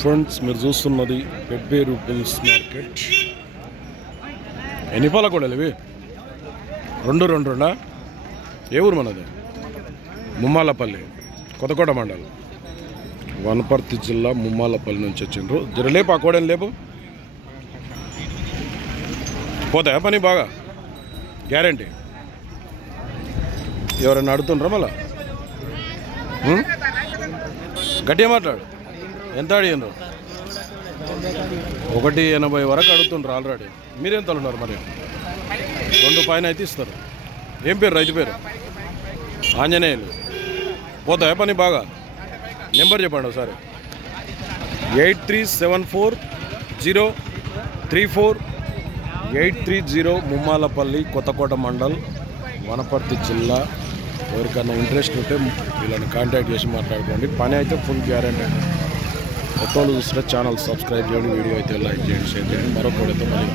Friends మీరు చూస్తున్నది Pebbair bulls market. ఎన్ని పాల కూడా ఇవి? రెండు రెండు రెండా? ఏ ఊరు మనది? ముమ్మాలపల్లి కొత్తకోట మండలం. వనపర్తి జిల్లా ముమ్మాలపల్లి నుంచి వచ్చిండ్రు. జర లేపు ఆ కోడని లేపు. పోతాయా పని బాగా? గ్యారంటీ? ఎవరైనా అడుగుతుండ్రా మళ్ళా? గట్టిగా మాట్లాడు. ఎంత అడిగినారు ఒకటి ఎనభై వరకు అడుగుతుండ్రు ఆల్రెడీ మీరేం ఉన్నారు మరి? రెండు పైన అయితే ఇస్తారు. ఏం పేరు రైతు పేరు? ఆంజనేయులు. పోతాయా పని బాగా? నెంబర్ చెప్పండి ఒకసారి. Eight three seven four zero three four eight three zero Mummalapalli Kothakota mandal Wanaparthy జిల్లా. ఎవరికైనా ఇంట్రెస్ట్ ఉంటే వీళ్ళని కాంటాక్ట్ చేసి మాట్లాడుకోండి. పని అయితే ఫుల్ గ్యారంటీ కొత్త చూసిన ఛానల్ సబ్స్క్రైబ్ చేయండి వీడియో అయితే లైక్ చేయండి షేర్ చేయండి. మరొకటితో మళ్ళీ